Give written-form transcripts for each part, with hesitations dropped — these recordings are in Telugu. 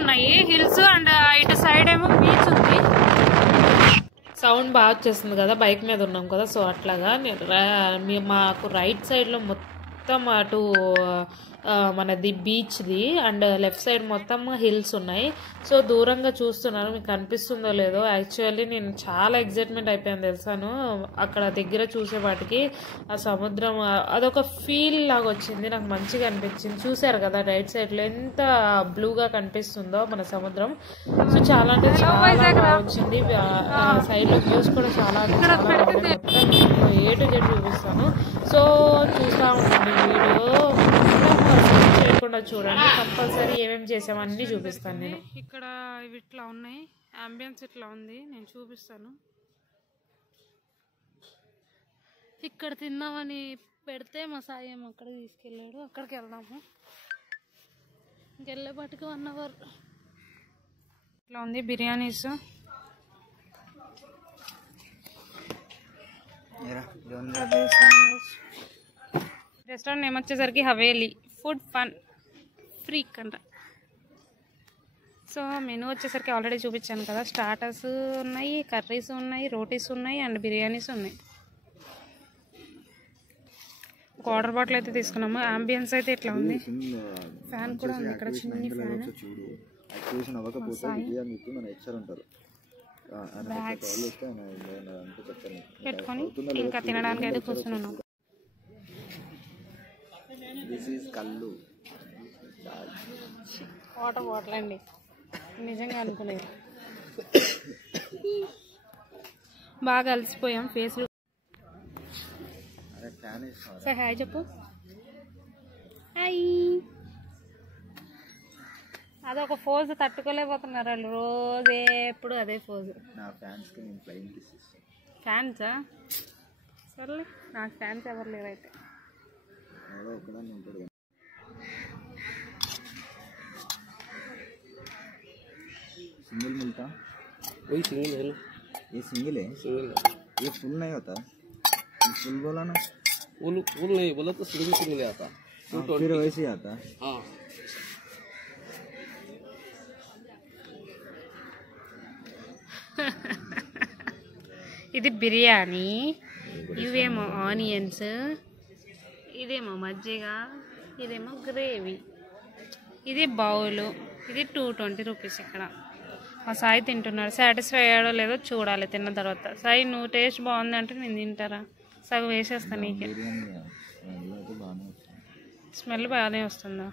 ఉన్నాయి హిల్స్ అండ్ ఇటు సైడ్ ఏమో బీచ్ ఉంది. సౌండ్ బాగా వచ్చేస్తుంది కదా, బైక్ మీద ఉన్నాం కదా, సో అట్లాగా మాకు రైట్ సైడ్లో మొత్తం అటు మనది బీచ్ది అండ్ లెఫ్ట్ సైడ్ మొత్తం హిల్స్ ఉన్నాయి. సో దూరంగా చూస్తున్నాను, మీకు కనిపిస్తుందో లేదో. యాక్చువల్లీ నేను చాలా ఎగ్జైట్మెంట్ అయిపోయాను తెలుసాను అక్కడ దగ్గర చూసేవాటికి. ఆ సముద్రం అదొక ఫీల్ లాగా వచ్చింది, నాకు మంచిగా అనిపించింది. చూసారు కదా రైట్ సైడ్లో ఎంత బ్లూగా కనిపిస్తుందో మన సముద్రం. సో చాలా అంటే చాలా బాగా వచ్చింది. సైడ్లో వ్యూస్ కూడా చాలా అంటే చాలా బాగుంది. మొత్తం ఏ టు జెడ్ చూపిస్తాను. సో చూస్తూ ఉంటుంది వీడియో చేయకుండా చూడండి, కంపల్సరీ ఏమేమి చేసామన్నీ చూపిస్తాను నేను. ఇక్కడ ఇవి ఇట్లా ఉన్నాయి, అంబియన్స్ ఇట్లా ఉంది, నేను చూపిస్తాను. ఇక్కడ తిన్నామని పెడితే మా సాయి ఏమో అక్కడికి తీసుకెళ్ళాడు, అక్కడికి వెళ్దాము. ఇంకెళ్ళేపాటికి 1 అవర్. ఇట్లా ఉంది బిర్యానీస్. రెస్టారెంట్ నేమ్ వచ్చేసరికి హవేలీ ఫుడ్ ఫన్ ఫ్రీక్ అంట. సో మెనూ వచ్చేసరికి ఆల్రెడీ చూపించాను కదా. స్టార్టర్స్ ఉన్నాయి, కర్రీస్ ఉన్నాయి, రోటీస్ ఉన్నాయి అండ్ బిర్యానీస్ ఉన్నాయి. ఒక వాటర్ బాటిల్ అయితే తీసుకున్నాము. అంబియన్స్ అయితే ఇట్లా ఉంది, ఫ్యాన్ కూడా ఉంది ఇక్కడ, చిన్న ఫ్యాన్. పెట్టుకొని ఇంకా తినడానికి అయితే కూర్చున్నాను. వాటర్ బాటిల్ అండి, నిజంగా అనుకునేది. బాగా అలసిపోయాం ఫేస్లు. సరే హాయ్ చెప్పు. హాయ్. అదొక ఫోజ్ తట్టుకోలేకపోతున్నారు వాళ్ళు, రోజు ఎప్పుడు అదే ఫోజ్. ఫ్యాన్సా? సర్లే, నాకు ఫ్యాన్స్ ఎవరు లేరు అయితే. सिंगल मिलता वही सिंगल है, ये सिंगल है, सिंगल है। ये फुल नहीं होता, फुल बोला ना, फुल नहीं बोला तो सिंगल सिंगल आता, फिर वैसे ही आता। हाँ ఇది బిర్యానీ, ఇవేమో ఆనియన్స్, ఇదేమో మజ్జిగ, ఇదేమో గ్రేవీ, ఇది బౌలు. ఇది 220 రూపీస్. ఇక్కడ మా సాయి తింటున్నాడు, సాటిస్ఫై అయ్యాడో లేదో చూడాలి తిన్న తర్వాత. సాయి నువ్వు టేస్ట్ బాగుంది అంటే నేను తింటారా? సగం వేసేస్తాను నీకే. స్మెల్ బాగానే వస్తుందా?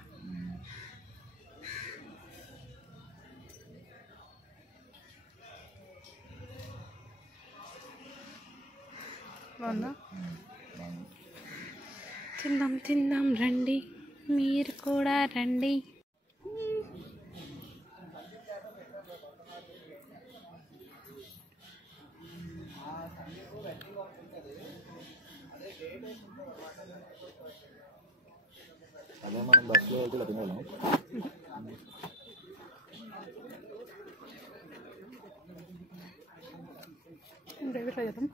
బాగుందా? తిందాం తిందాం రండి, మీరు కూడా రండి. అదే మనం బస్సులో వెళ్తే తినగలం. ట్రై చేద్దాం.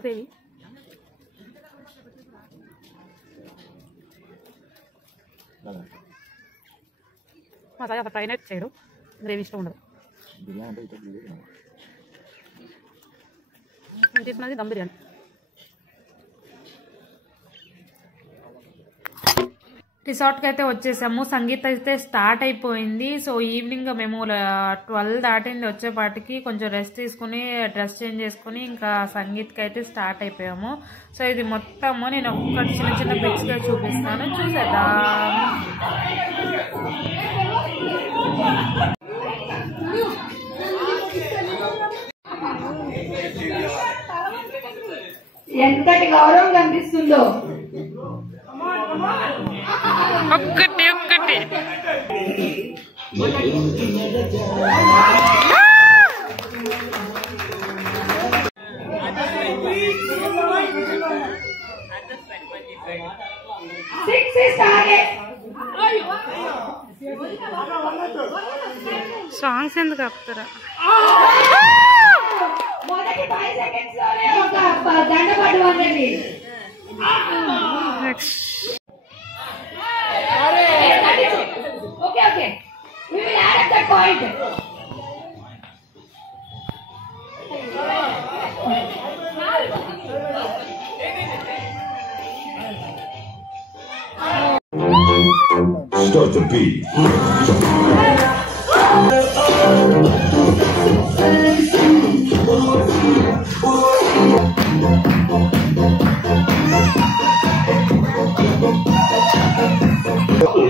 గ్రేవీ మా సాయి అసలు ఫ్రైన్ అయితే చేయడు, గ్రేవీ ఇష్టం ఉండదు. బిర్యానీ అంటే ఇట్లా నేను తీసుకున్నది దమ్ బిర్యానీ. రిసార్ట్కి అయితే వచ్చేసాము. సంగీత్ అయితే స్టార్ట్ అయిపోయింది. సో ఈవినింగ్ మేము 12 దాటింది వచ్చేపాటికి. కొంచెం రెస్ట్ తీసుకుని డ్రెస్ చేంజ్ చేసుకుని ఇంకా సంగీత్కి అయితే స్టార్ట్ అయిపోయాము. సో ఇది మొత్తము నేను ఒక్కటి చిన్న చిన్న పిక్స్గా చూపిస్తాను, చూసేద్దాం. ఎంతటి గౌరవం కనిపిస్తుందో. ఒక్కటి ఒక్కటి సాంగ్స్ ఎందుకు ఆపుతారా? మొదటి 5 సెకండ్స్ లోనే ఒక దండ పట్టు వందండి. start the beat.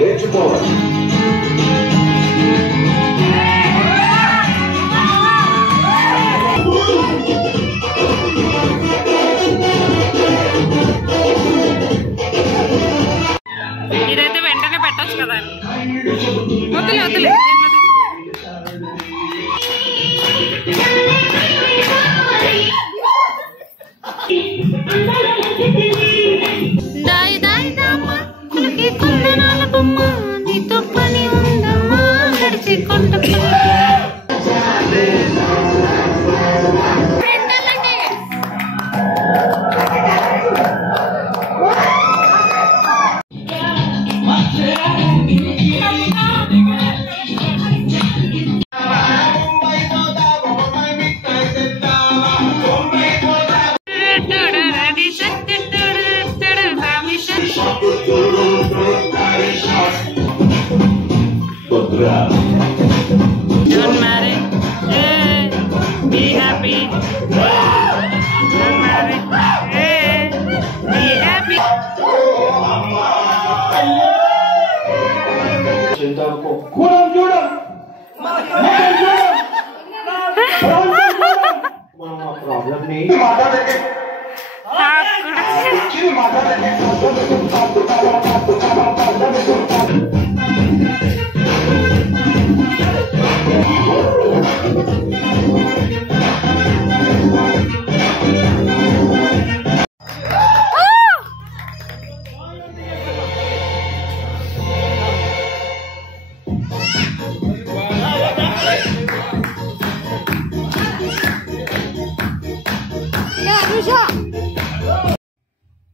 Let's go. ఇదైతే వెంటనే పెట్టచ్చు కదా. వద్దులే వద్దులే. దాయి దాయి దామా కులకి కొందనాల బొమ్మ నీతో పని ఉందమ్మా గడిచి కొంట Don't marry, hey, be happy. Don't marry, hey, be happy.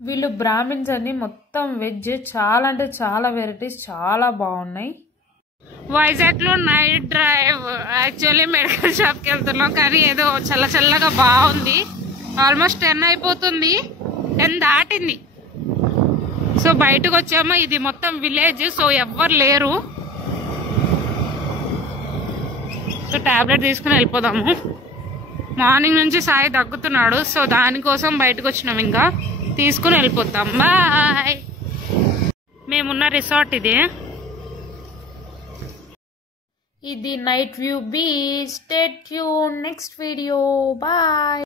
వీళ్ళు బ్రాహ్మిన్స్ అన్ని మొత్తం వెజ్, చాలా అంటే చాలా వెరైటీస్, చాలా బాగున్నాయి. వైజాగ్ లో night drive. Actually medical shop కి వెళ్తున్నాం కానీ ఏదో చల్ల చల్లగా బాగుంది. ఆల్మోస్ట్ 10 అయిపోతుంది, 10 దాటింది. సో బయటకు వచ్చాము. ఇది మొత్తం విలేజ్, సో ఎవ్వరు లేరు. సో టాబ్లెట్ తీసుకుని వెళ్ళిపోదాము. మార్నింగ్ నుంచి సాయి దగ్గుతున్నాడు, సో దానికోసం బయటకు వచ్చినాం. ఇంకా తీసుకుని వెళ్ళిపోతాం. బాయ్. మేమున్న రిసార్ట్ ఇది. ఇది night view beach. Stay tune next video. Bye.